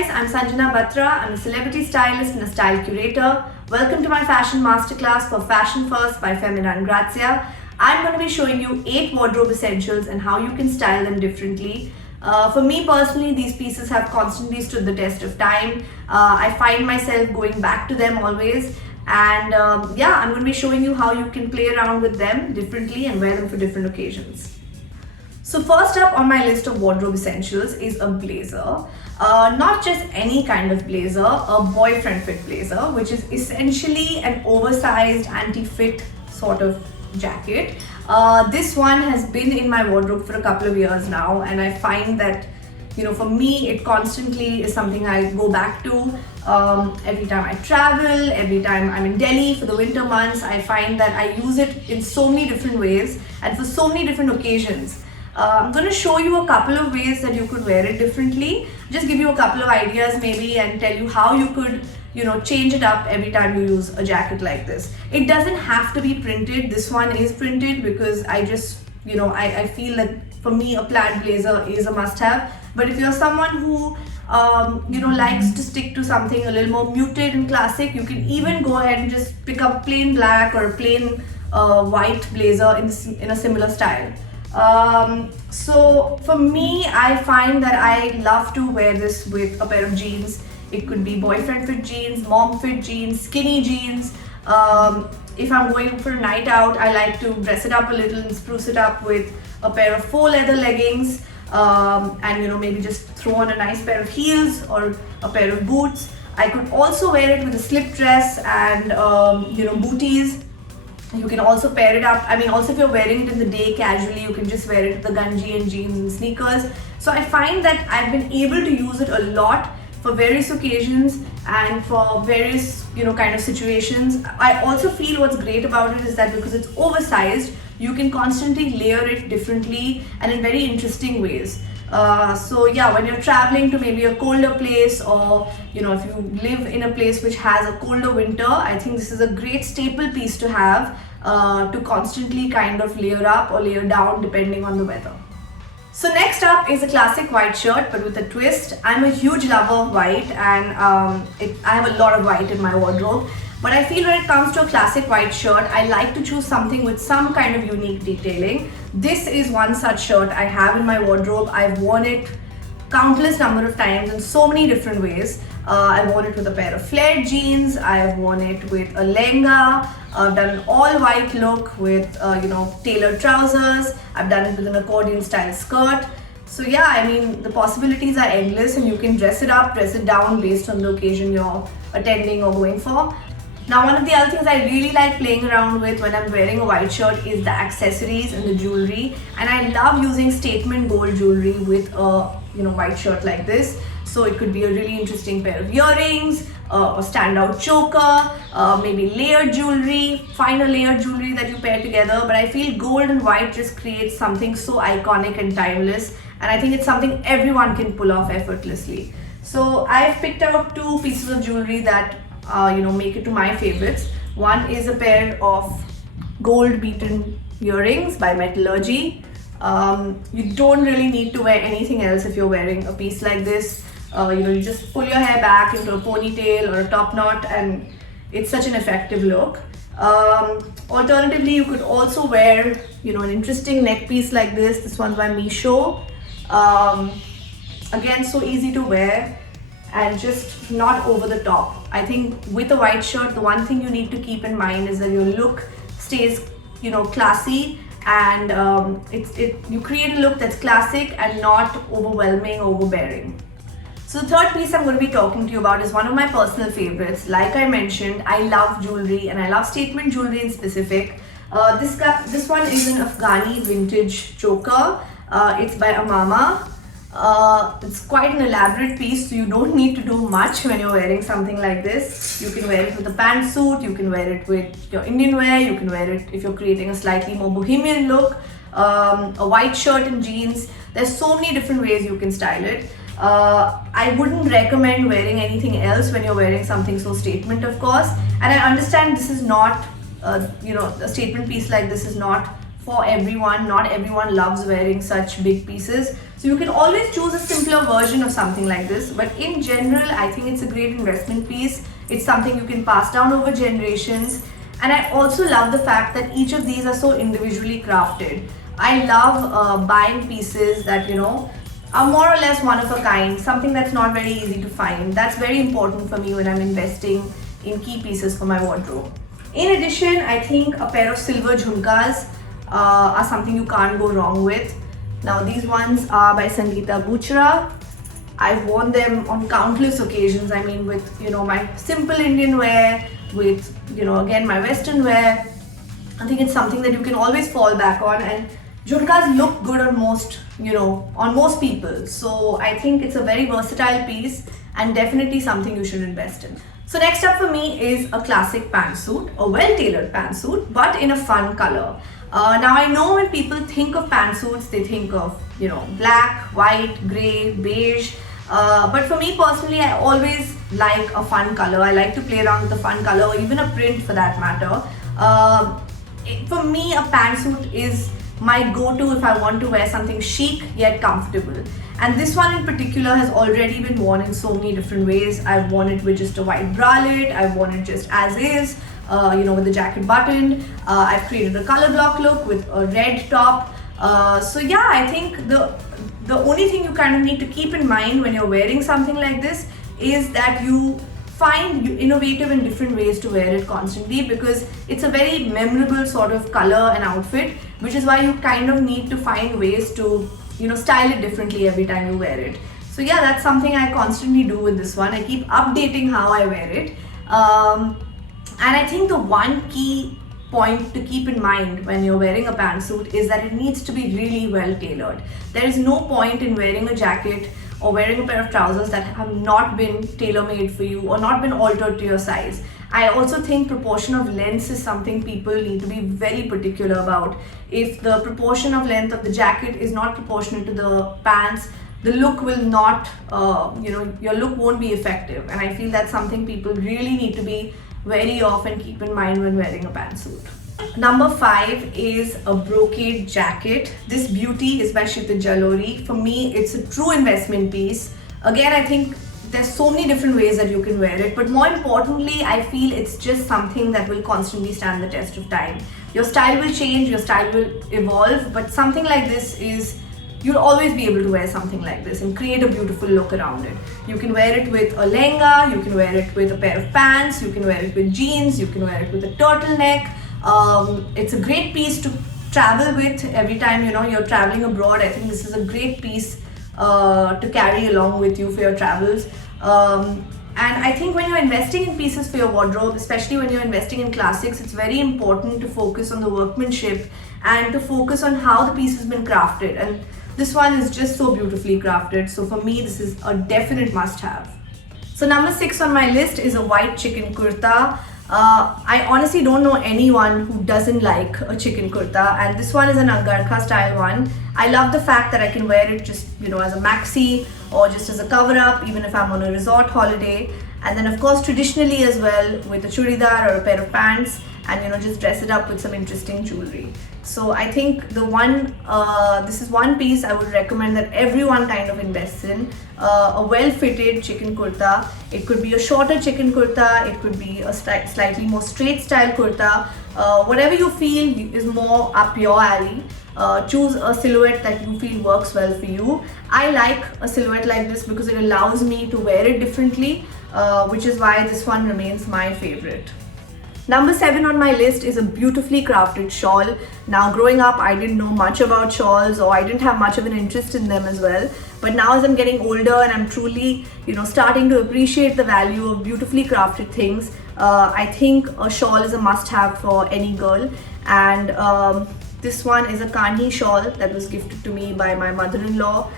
guys, I'm Sanjana Batra. I'm a celebrity stylist and a style curator. Welcome to my fashion masterclass for Fashion First by Femina and Grazia. I'm going to be showing you 8 wardrobe essentials and how you can style them differently. For me personally, these pieces have constantly stood the test of time. I find myself going back to them always. And I'm going to be showing you how you can play around with them differently and wear them for different occasions. So first up on my list of wardrobe essentials is a blazer. Not just any kind of blazer, a boyfriend fit blazer, which is essentially an oversized anti-fit sort of jacket. This one has been in my wardrobe for a couple of years now, and I find that, for me, it constantly is something I go back to. Every time I travel, every time I'm in Delhi for the winter months, I find that I use it in so many different ways and for so many different occasions. I'm going to show you a couple of ways that you could wear it differently. Just give you a couple of ideas maybe and tell you how you could, change it up every time you use a jacket like this. It doesn't have to be printed. This one is printed because I just, I feel that for me a plaid blazer is a must-have. But if you're someone who, likes to stick to something a little more muted and classic, you can even go ahead and just pick up plain black or plain white blazer in a similar style. So for me, I find that I love to wear this with a pair of jeans. It could be boyfriend fit jeans, mom fit jeans, skinny jeans. If I'm going for a night out, I like to dress it up a little and spruce it up with a pair of faux leather leggings, and maybe just throw on a nice pair of heels or a pair of boots. I could also wear it with a slip dress and booties. You can also pair it up. Also if you're wearing it in the day casually, you can just wear it with the ganji and jeans and sneakers. So I find that I've been able to use it a lot for various occasions and for various, kind of situations. I also feel what's great about it is that because it's oversized, you can constantly layer it differently and in very interesting ways. When you're traveling to maybe a colder place, or if you live in a place which has a colder winter, I think this is a great staple piece to have to constantly kind of layer up or layer down depending on the weather. So next up is a classic white shirt but with a twist. I'm a huge lover of white, and I have a lot of white in my wardrobe. But I feel when it comes to a classic white shirt, I like to choose something with some kind of unique detailing. This is one such shirt I have in my wardrobe. I've worn it countless number of times in so many different ways. I've worn it with a pair of flared jeans. I've worn it with a lehenga. I've done an all white look with tailored trousers. I've done it with an accordion style skirt. So the possibilities are endless, and you can dress it up, dress it down based on the occasion you're attending or going for. Now, one of the other things I really like playing around with when I'm wearing a white shirt is the accessories and the jewelry. And I love using statement gold jewelry with a white shirt like this. So it could be a really interesting pair of earrings, a standout choker, maybe layered jewelry, finer layered jewelry that you pair together. But I feel gold and white just creates something so iconic and timeless. And I think it's something everyone can pull off effortlessly. So I've picked out 2 pieces of jewelry that make it to my favorites. One is a pair of gold beaten earrings by Metallurgy. You don't really need to wear anything else if you're wearing a piece like this. You just pull your hair back into a ponytail or a top knot, and it's such an effective look. Alternatively, you could also wear an interesting neck piece like this. This one's by Misho. Again, so easy to wear and just not over the top. I think with a white shirt, the one thing you need to keep in mind is that your look stays, classy, and you create a look that's classic and not overwhelming, overbearing. So the third piece I'm going to be talking to you about is one of my personal favorites. Like I mentioned, I love jewelry, and I love statement jewelry in specific. This one is an Afghani vintage choker. It's by Amama. It's quite an elaborate piece, so you don't need to do much when you're wearing something like this. You can wear it with a pantsuit, you can wear it with your Indian wear, you can wear it if you're creating a slightly more bohemian look, a white shirt and jeans. There's so many different ways you can style it. I wouldn't recommend wearing anything else when you're wearing something so statement, of course. And I understand this is not, a statement piece like this is not for everyone. Not everyone loves wearing such big pieces. So you can always choose a simpler version of something like this. But in general, I think it's a great investment piece. It's something you can pass down over generations. And I also love the fact that each of these are so individually crafted. I love buying pieces that, you know, are more or less one of a kind, something that's not very easy to find. That's very important for me when I'm investing in key pieces for my wardrobe. In addition, I think a pair of silver jhumkas are something you can't go wrong with. Now these ones are by Sanjana Batra. I've worn them on countless occasions. I mean, with, you know, my simple Indian wear, with, you know, again my Western wear. I think it's something that you can always fall back on, and jhumkas look good on most, you know, on most people. So I think it's a very versatile piece and definitely something you should invest in. So next up for me is a classic pantsuit, a well-tailored pantsuit, but in a fun color. Now I know when people think of pantsuits, they think of, you know, black, white, grey, beige. But for me personally, I always like a fun color. I like to play around with a fun color, or even a print for that matter. For me, a pantsuit is my go-to if I want to wear something chic yet comfortable. And this one in particular has already been worn in so many different ways. I've worn it with just a white bralette, I've worn it just as is, you know, with the jacket buttoned. I've created a color block look with a red top. So yeah, I think the only thing you kind of need to keep in mind when you're wearing something like this is that you find innovative and different ways to wear it constantly, because it's a very memorable sort of color and outfit, which is why you kind of need to find ways to, you know, style it differently every time you wear it. So yeah, that's something I constantly do with this one. I keep updating how I wear it. And I think the one key point to keep in mind when you're wearing a pantsuit is that it needs to be really well tailored. There is no point in wearing a jacket or wearing a pair of trousers that have not been tailor-made for you or not been altered to your size. I also think proportion of lengths is something people need to be very particular about. If the proportion of length of the jacket is not proportionate to the pants, the look will not, you know, your look won't be effective. And I feel that's something people really need to be very off and keep in mind when wearing a pantsuit. Number 5 is a brocade jacket. This beauty is by Jewellery. For me, it's a true investment piece. Again, I think there's so many different ways that you can wear it, but more importantly, I feel it's just something that will constantly stand the test of time. Your style will change, your style will evolve, but something like this is, you'll always be able to wear something like this and create a beautiful look around it. You can wear it with a lehenga, you can wear it with a pair of pants, you can wear it with jeans, you can wear it with a turtleneck. It's a great piece to travel with every time, you know, you're traveling abroad. I think this is a great piece to carry along with you for your travels. And I think when you're investing in pieces for your wardrobe, especially when you're investing in classics, it's very important to focus on the workmanship and to focus on how the piece has been crafted. And this one is just so beautifully crafted. So for me, this is a definite must-have. So number 6 on my list is a white chicken kurta. I honestly don't know anyone who doesn't like a chicken kurta, and this one is an angarkha style one. I love the fact that I can wear it just, you know, as a maxi or just as a cover up, even if I'm on a resort holiday. And then of course traditionally as well with a churidar or a pair of pants, and, you know, just dress it up with some interesting jewelry. So I think this is one piece I would recommend that everyone kind of invests in. A well-fitted chicken kurta. It could be a shorter chicken kurta, it could be a slightly more straight style kurta. Whatever you feel is more up your alley. Choose a silhouette that you feel works well for you. I like a silhouette like this because it allows me to wear it differently, which is why this one remains my favorite. Number 7 on my list is a beautifully crafted shawl. Now growing up, I didn't know much about shawls, or I didn't have much of an interest in them as well. But now as I'm getting older and I'm truly, you know, starting to appreciate the value of beautifully crafted things, I think a shawl is a must-have for any girl. And this one is a Kanhi shawl that was gifted to me by my mother-in-law.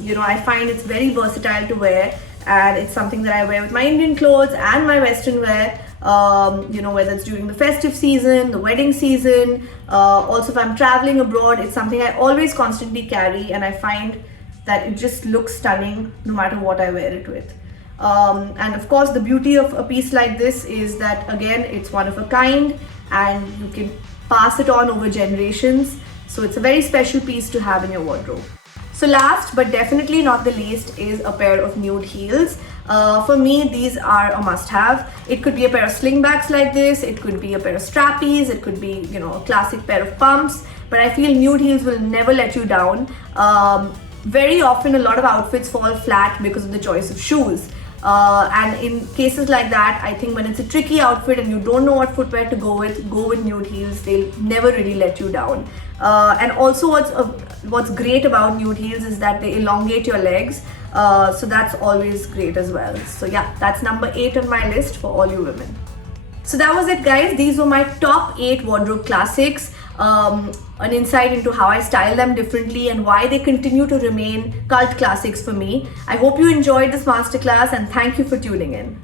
You know, I find it's very versatile to wear, and it's something that I wear with my Indian clothes and my Western wear. You know, whether it's during the festive season, the wedding season, also if I'm traveling abroad, it's something I always constantly carry, and I find that it just looks stunning no matter what I wear it with. And of course the beauty of a piece like this is that, again, it's one of a kind, and you can pass it on over generations. So it's a very special piece to have in your wardrobe. So last but definitely not the least is a pair of nude heels. For me, these are a must-have. It could be a pair of slingbacks like this, it could be a pair of strappies, it could be, you know, a classic pair of pumps, but I feel nude heels will never let you down. Very often a lot of outfits fall flat because of the choice of shoes. And in cases like that, I think when it's a tricky outfit and you don't know what footwear to go with nude heels. They'll never really let you down. And also what's great about nude heels is that they elongate your legs. So that's always great as well. So yeah, that's number 8 on my list for all you women. So that was it, guys. These were my top 8 wardrobe classics. An insight into how I style them differently and why they continue to remain cult classics for me. I hope you enjoyed this masterclass and thank you for tuning in.